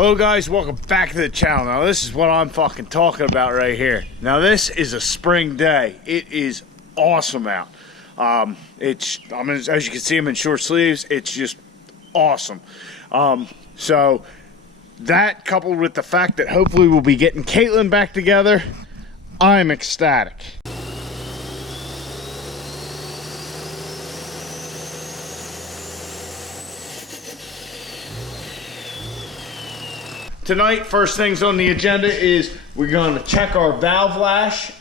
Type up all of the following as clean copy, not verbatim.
Hello guys, welcome back to the channel. Now this is what I'm fucking talking about right here. Now this is a spring day. It is awesome out. As you can see, I'm in short sleeves. It's just awesome. So that coupled with the fact that hopefully we'll be getting Caitlyn back together, I'm ecstatic. Tonight, first things on the agenda is we're going to check our valve lash,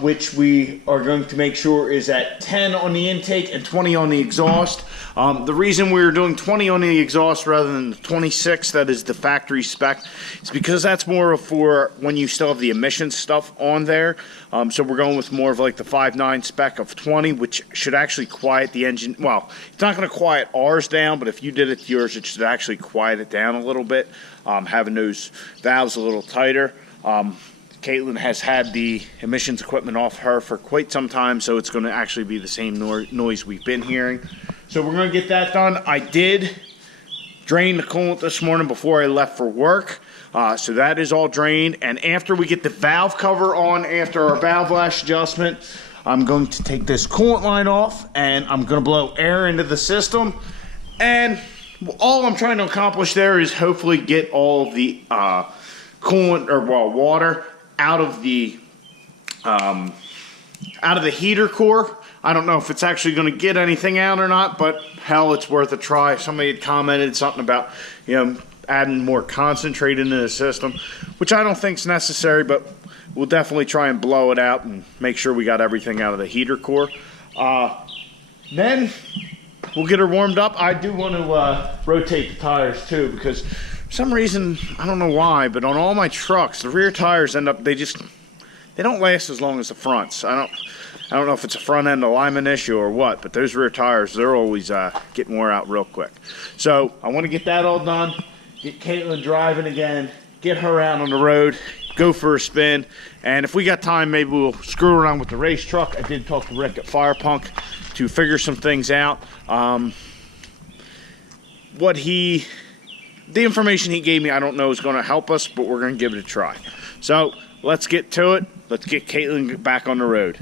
which we are going to make sure is at 10 on the intake and 20 on the exhaust. The reason we're doing 20 on the exhaust rather than the 26, that is the factory spec, is because that's more for when you still have the emissions stuff on there. So we're going with more of like the 5.9 spec of 20, which should actually quiet the engine. Well, it's not going to quiet ours down, but if you did it to yours, it should actually quiet it down a little bit, having those valves a little tighter. Caitlyn has had the emissions equipment off her for quite some time, so it's going to actually be the same noise we've been hearing. So we're going to get that done. I did drain the coolant this morning before I left for work, so that is all drained. And after we get the valve cover on, after our valve lash adjustment, I'm going to take this coolant line off and I'm going to blow air into the system. And all I'm trying to accomplish there is hopefully get all of the coolant or water out of the heater core. I don't know if it's actually going to get anything out or not, but hell, it's worth a try. Somebody had commented something about, adding more concentrate into the system, which I don't think is necessary, but we'll definitely try and blow it out and make sure we got everything out of the heater core. Then we'll get her warmed up. I do want to rotate the tires too, because for some reason, I don't know why, but on all my trucks, the rear tires end up, they don't last as long as the fronts. I don't know if it's a front end alignment issue or what, but those rear tires, they're always getting wore out real quick. So I want to get that all done, get Caitlyn driving again, get her out on the road, go for a spin, and if we got time, maybe we'll screw around with the race truck. I did talk to Rick at Firepunk to figure some things out. The information he gave me, I don't know is going to help us, but we're going to give it a try. So let's get to it. Let's get Caitlyn back on the road.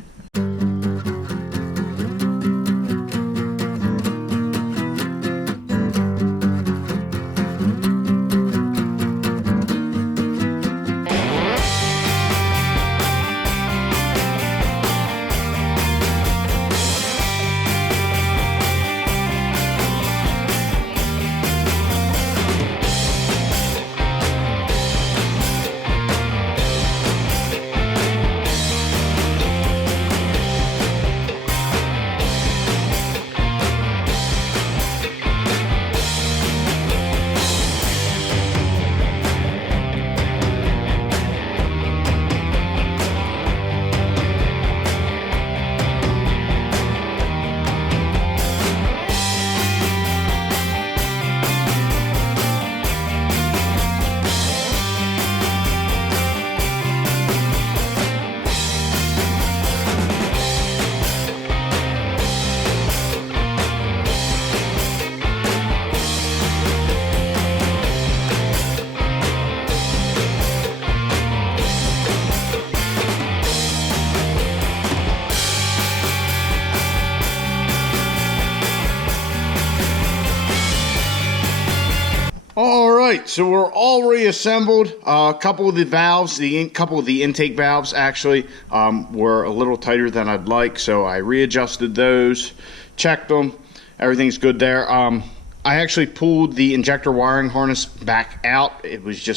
Alright, so we're all reassembled. A couple of the valves, couple of the intake valves actually were a little tighter than I'd like, so I readjusted those, checked them, everything's good there. I actually pulled the injector wiring harness back out. It was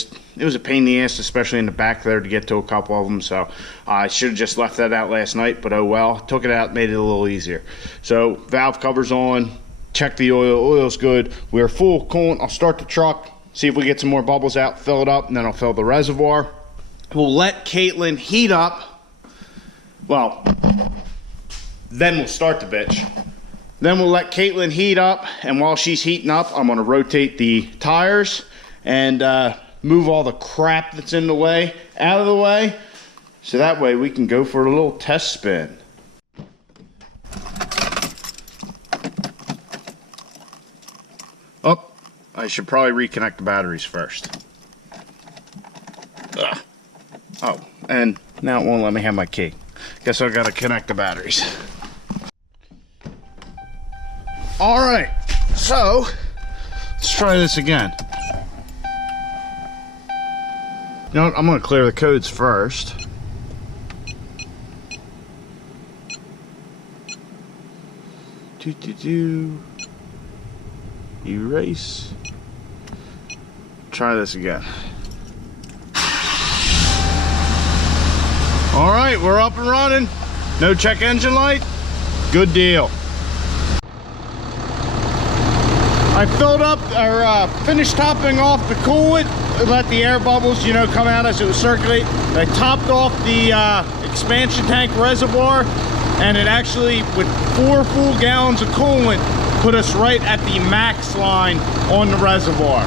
a pain in the ass, especially in the back there to get to a couple of them, so I should have just left that out last night, but oh well. Took it out, made it a little easier. So valve cover's on. Check the oil's good. We're full coolant. I'll start the truck, see if we get some more bubbles out, fill it up, and then I'll fill the reservoir. We'll let Caitlyn heat up. Well, then we'll start the bitch. Then we'll let Caitlyn heat up, and while she's heating up, I'm gonna rotate the tires and move all the crap that's in the way out of the way, so that way we can go for a little test spin. I should probably reconnect the batteries first. Ugh. Oh, and now it won't let me have my key. Guess I gotta connect the batteries. All right, so let's try this again. You know what, I'm gonna clear the codes first. Erase. Try this again. All right, we're up and running. No check engine light. Good deal. I filled up or finished topping off the coolant. Let the air bubbles, you know, come out as it was circulating. I topped off the expansion tank reservoir, and it actually, with 4 full gallons of coolant, put us right at the max line on the reservoir.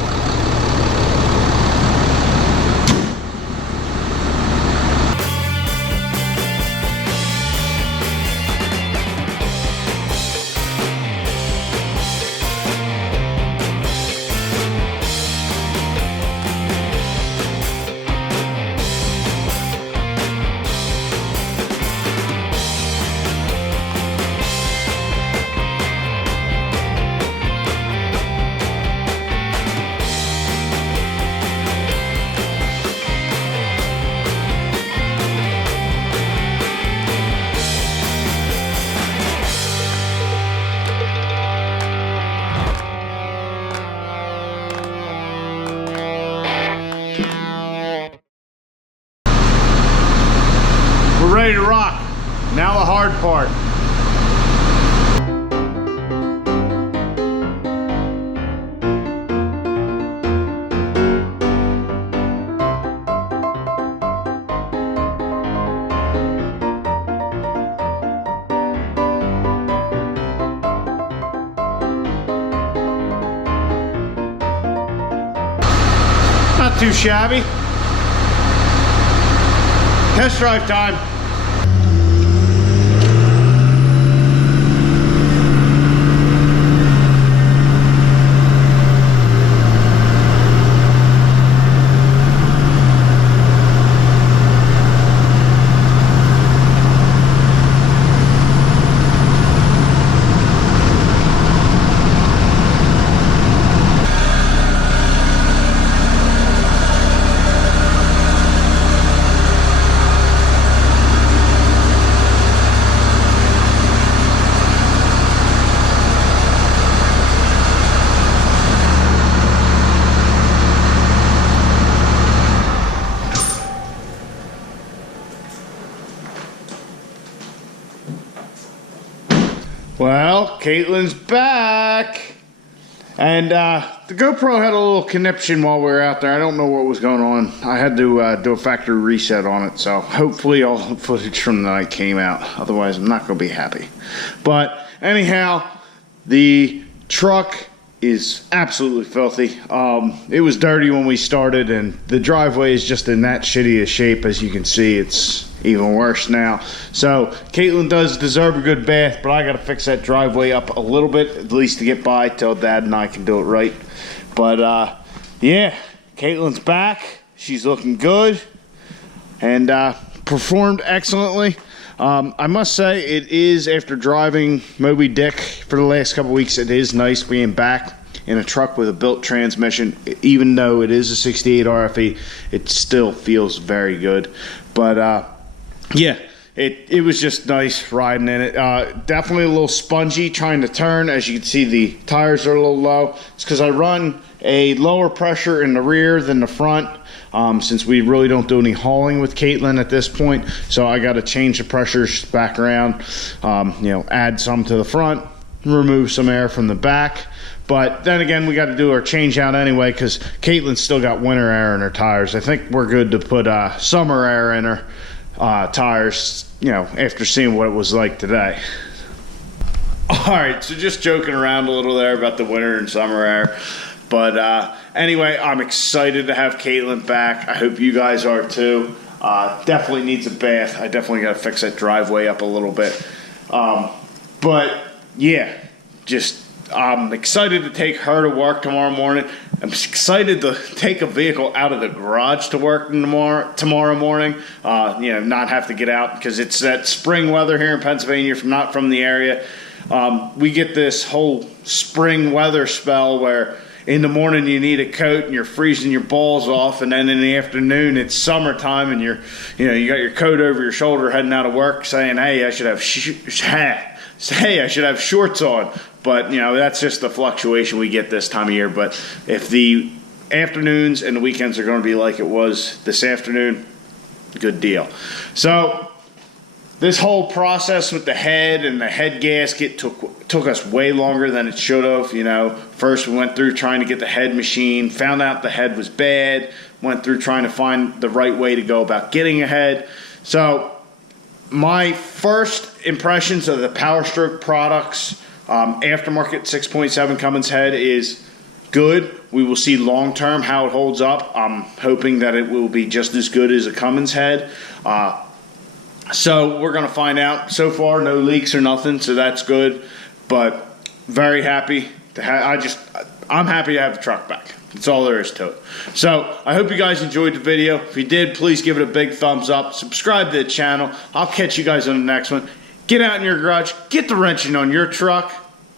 Ready to rock. Now the hard part. Not too shabby. Test drive time. Well, CAITLYN'S back. And the GoPro had a little conniption while we were out there. I don't know what was going on. I had to do a factory reset on it, so hopefully all the footage from the night came out. Otherwise, I'm not going to be happy. But anyhow, the truck is absolutely filthy. It was dirty when we started, and the driveway is just in that shitty a shape. As you can see, it's even worse now. So CAITLYN does deserve a good bath, but I gotta fix that driveway up a little bit, at least to get by till Dad and I can do it right. But yeah, CAITLYN'S back. She's looking good and performed excellently. I must say, it is, after driving Moby Dick for the last couple weeks, it is nice being back in a truck with a built transmission. Even though it is a 68 RFE, it still feels very good. But yeah, it was just nice riding in it. Definitely a little spongy trying to turn. As you can see, the tires are a little low. It's because I run a lower pressure in the rear than the front, since we really don't do any hauling with CAITLYN at this point. So I got to change the pressures back around, you know, add some to the front, remove some air from the back. But then again, we got to do our change out anyway, because CAITLYN's still got winter air in her tires. I think we're good to put summer air in her tires, you know, after seeing what it was like today. All right, so just joking around a little there about the winter and summer air. But anyway, I'm excited to have CAITLYN back. I hope you guys are too. Definitely needs a bath. I definitely got to fix that driveway up a little bit. But yeah, just I'm excited to take her to work tomorrow morning. I'm excited to take a vehicle out of the garage to work tomorrow morning. Not have to get out because it's that spring weather here in Pennsylvania. If I'm not from the area, we get this whole spring weather spell where in the morning you need a coat and you're freezing your balls off, and then in the afternoon it's summertime and you got your coat over your shoulder heading out of work saying, hey, I should have shorts on. But that's just the fluctuation we get this time of year. But if the afternoons and the weekends are going to be like it was this afternoon, good deal. So this whole process with the head and the head gasket took us way longer than it should have. First we went through trying to get the head machine, found out the head was bad, went through trying to find the right way to go about getting a head. So my first impressions of the Power Stroke products, aftermarket 6.7 Cummins head is good. We will see long term how it holds up. I'm hoping that it will be just as good as a Cummins head. So we're going to find out. So far, no leaks or nothing, so that's good. But very happy to I'm happy to have the truck back. That's all there is to it. So I hope you guys enjoyed the video. If you did, please give it a big thumbs up. Subscribe to the channel. I'll catch you guys on the next one. Get out in your garage. Get the wrenching on your truck.